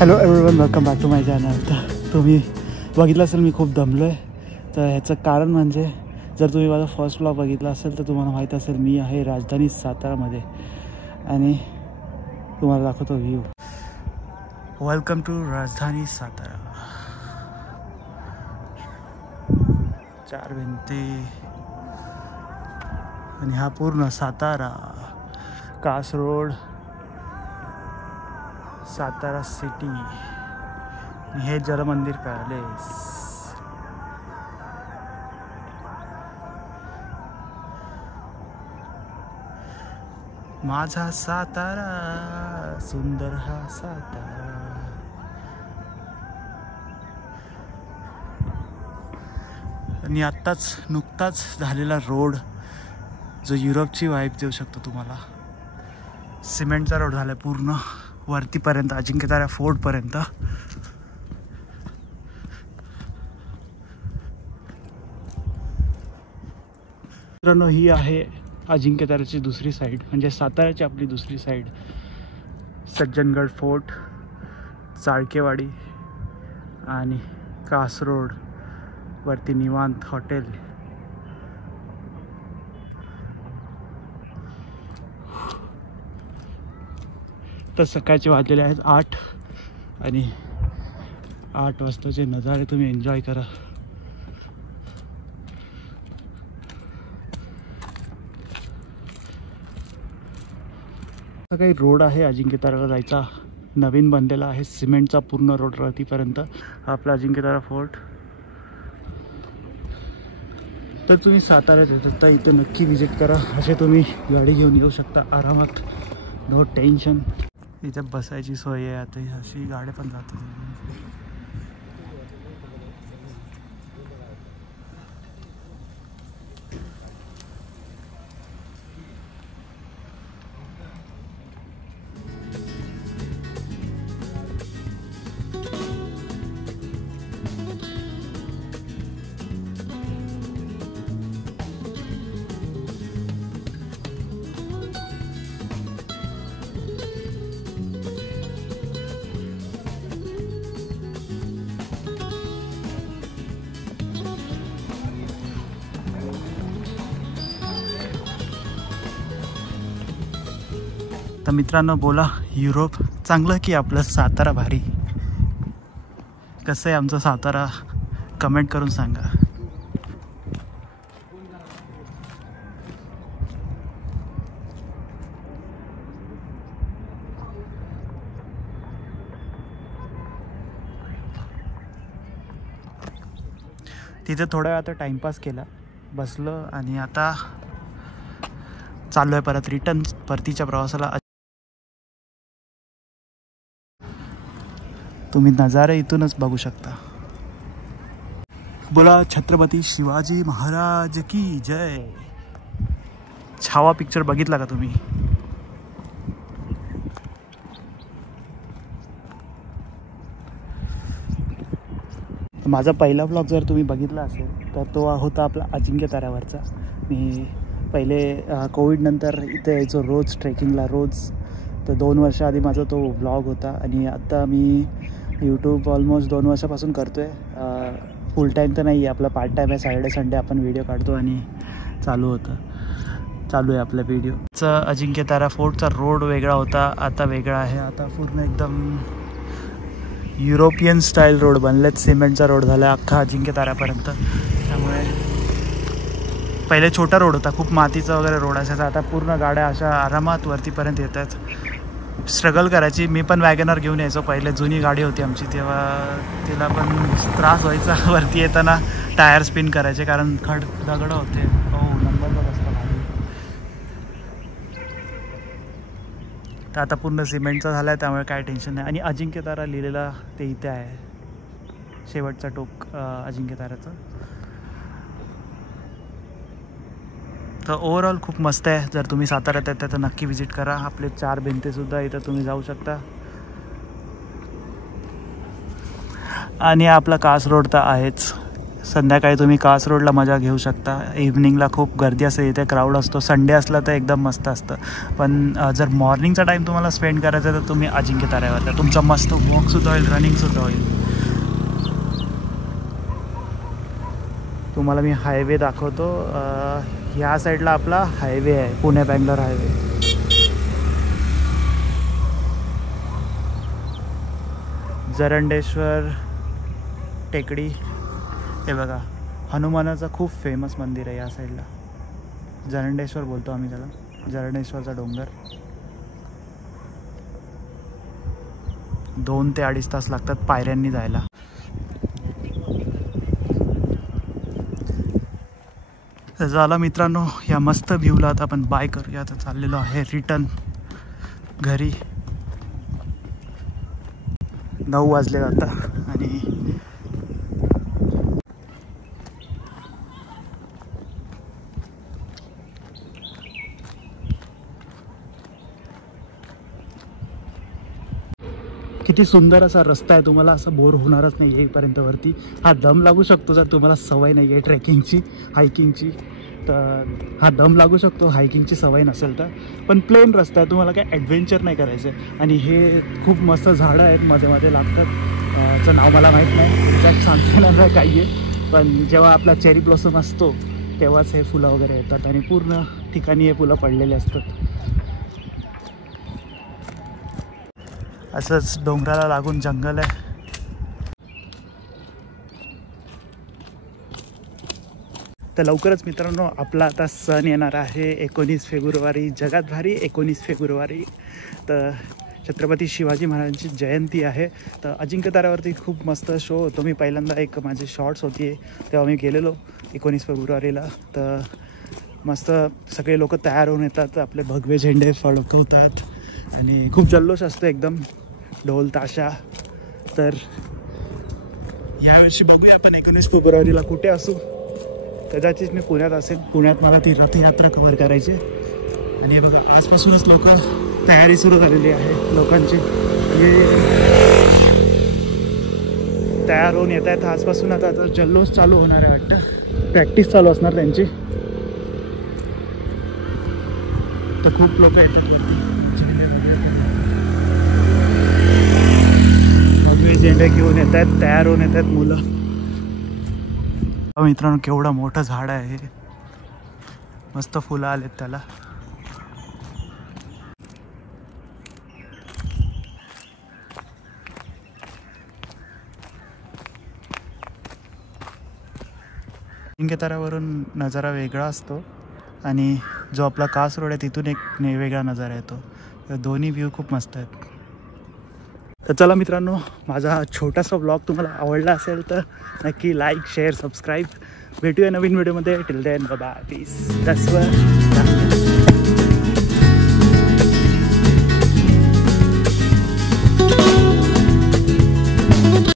Hello everyone, welcome back to my channel. तर तुम्ही बघितलं असेल मी खूप दमलो आहे. तर ह्याचं कारण म्हणजे जर तुम्ही माझा फर्स्ट ब्लॉग बघितला असेल तर तुम्हाला माहीत असेल मी आहे राजधानी सातारामध्ये आणि तुम्हाला दाखवतो व्ह्यू. वेलकम टू राजधानी सातारा. 4 भिंती आणि हा पूर्ण सातारा, कास रोड, सातारा सिटी. हे जलमंदिर पॅलेस. माझा सातारा सुंदर हा सातारा. आणि नुकताच झालेला रोड जो युरोपची वाईब देऊ शकतो तुम्हाला. सिमेंटचा रोड झाला पूर्ण वरतीपर्यंत, अजिंक्यतारा फोर्टपर्यंत. मित्रांनो, ही आहे अजिंक्यताराची दुसरी साईड, म्हणजे साताऱ्याची आपली दुसरी साईड. सज्जनगड फोर्ट, चाळकेवाडी आणि कास रोड वरती निवांत हॉटेल. तर सकाळचे वाजलेले आहेत 8 आणि 8 वाजताचे नजारे तुम्ही एन्जॉय करा. काही रोड आहे अजिंक्यताराला जायचा, नवीन बनलेला आहे सिमेंटचा पूर्ण रोड वरतीपर्यंत. हा आपला अजिंक्यतारा फोर्ट. तर तुम्ही साताऱ्यात येतात तर इथे नक्की विजिट करा. असे तुम्ही गाडी घेऊन येऊ शकता आरामात, नो टेन्शन. इथे बसायची सोय आहे. आता अशी गाड्या पण जातात. तर मित्रांनो, बोला युरोप चांगलं की आपलं सातारा भारी? कसं आहे आमचं सातारा, कमेंट करून सांगा. तिथे थोडा वेळ आता टाईमपास केला, बसलो आणि आता चाललो आहे परत रिटर्न परतीच्या प्रवासाला. तुम्ही नजारे इथूनच बघू शकता. बोला छत्रपती शिवाजी महाराज की जय. छावा पिक्चर बघितला का तुम्ही? माझा पहिला ब्लॉग जर तुम्ही बघितला असेल तर तो होता आपला अजिंक्यताऱ्यावरचा. मी पहिले कोविडनंतर इथे यायचो रोज ट्रेकिंगला रोज. तर 2 वर्ष आधी माझा तो ब्लॉग होता आणि आत्ता मी यूट्यूब ऑलमोस्ट 2 वर्षापासून करतो आहे. फुल टाईम तर नाही आहे, आपला पार्ट टाईम आहे. सॅटर्डे संडे आपण व्हिडिओ काढतो आणि चालू आहे आपला व्हिडिओचं. अजिंक्यतारा फोर्टचा रोड वेगळा होता, आता वेगळा आहे. आता पूर्ण एकदम युरोपियन स्टाईल रोड बनलेत. सिमेंटचा रोड झाला आहे अख्खा अजिंक्यताऱ्यापर्यंत. त्यामुळे पहिले छोटा रोड होता, खूप मातीचा वगैरे रोड असायचा. आता पूर्ण गाड्या अशा आरामात वरतीपर्यंत येतात. स्ट्रगल करायची. मी पण वॅगनर घेऊन यायचो पहिले, जुनी गाडी होती आमची तेव्हा. तिला पण त्रास व्हायचा वरती येताना, टायर स्पिन करायचे कारण दगडं होते. नंबर बघ असता भारी. तर आता पूर्ण सिमेंटचा झाला आहे त्यामुळे काय टेन्शन नाही. आणि अजिंक्यतारा लिहिलेला ते इथे आहे, शेवटचा टोक अजिंक्यताऱ्याचं. तर ओव्हरऑल खूप मस्त आहे. जर तुम्ही साताऱ्यात येता तर नक्की विजिट करा. आपले 4 भिंतीसुद्धा इथं तुम्ही जाऊ शकता. आणि आपला कास रोड तर आहेच. संध्याकाळी तुम्ही कास रोडला मजा घेऊ शकता. इव्हनिंगला खूप गर्दी असते, इथे क्राऊड असतो. संडे असला तर एकदम मस्त असतं. पण जर मॉर्निंगचा टाईम तुम्हाला स्पेंड करायचा तर तुम्ही अजिंक्य ताऱ्यावरला, तुमचा मस्त वॉकसुद्धा होईल, रनिंगसुद्धा होईल. तुम्हाला मी हायवे दाखवतो. ह्या साईडला आपला हायवे आहे, पुणे बँगलोर हायवे. जरंडेश्वर टेकडी, हे बघा हनुमानाचं खूप फेमस मंदिर आहे या साईडला. जरंडेश्वर बोलतो आम्ही त्याला, जरंडेश्वरचा डोंगर. 2 ते 2.5 तास लागतात पायऱ्यांनी जायला. तर झालं मित्रांनो, या मस्त व्ह्यूला आता आपण बाय करूया. आता चाललेलो आहे रिटर्न घरी. 9 वाजले आता आणि किती सुंदर असा रस्ता आहे. तुम्हाला असं बोर होणारच नाही येईपर्यंत वरती. हा दम लागू शकतो जर तुम्हाला सवय नाही आहे ट्रेकिंगची, हायकिंगची, तर हा दम लागू शकतो हायकिंगची सवय नसेल तर. पण प्लेन रस्ता आहे, तुम्हाला काय ॲडव्हेंचर नाही करायचं आहे. आणि हे खूप मस्त झाडं आहेत मध्ये मध्ये लागतात, चं नाव मला माहीत नाही, एक्झॅक्ट सांगता येणार नाही काही आहे. पण जेव्हा आपला चेरी ब्लॉसम असतो तेव्हाच हे फुलं वगैरे येतात आणि पूर्ण ठिकाणी हे फुलं पडलेले असतात. असंच डोंगराला लागून जंगल आहे. तर लवकरच मित्रांनो आपला आता सण येणार आहे 19 फेब्रुवारी, जगात भारी 19 फेब्रुवारी. तर छत्रपती शिवाजी महाराजांची जयंती आहे. तर अजिंक्य ताऱ्यावरती खूप मस्त शो होतो. मी पहिल्यांदा एक माझे शॉर्ट्स होती तेव्हा मी गेलेलो 19 फेब्रुवारीला. तर मस्त सगळे लोक तयार होऊन येतात, आपले भगवे झेंडे फडकवतात आणि खूप जल्लोष असतो एकदम, ढोल ताशा. तर यावर्षी बघूया आपण 19 फेब्रुवारीला कुठे असू. कदाचित मी पुण्यात असेल. पुण्यात मला ती रथयात्रा कव्हर करायची. आणि हे बघा आजपासूनच लोक तयारी सुरू झालेली आहे लोकांची. तयार होऊन येत आहेत आजपासून. आता जल्लोष चालू होणार आहे वाटतं, प्रॅक्टिस चालू असणार त्यांची. तर खूप लोक येतात भगवे झेंडे घेऊन येत आहेत, तयार होऊन येत आहेत मुलं. मित्रांनो केवढं मोठं झाड आहे, मस्त फुलं आलेत त्याला. अजिंक्य ताऱ्यावरून नजारा वेगळा असतो आणि जो आपला कास रोड आहे तिथून एक वेगळा नजारा येतो. तर दोन्ही व्ह्यू खूप मस्त आहेत. तर चला मित्रांनो, माझा हा छोटासा ब्लॉग तुम्हाला आवडला असेल तर नक्की लाईक, शेअर, सबस्क्राईब. भेटूया नवीन व्हिडिओमध्ये. Till then bye bye, piece.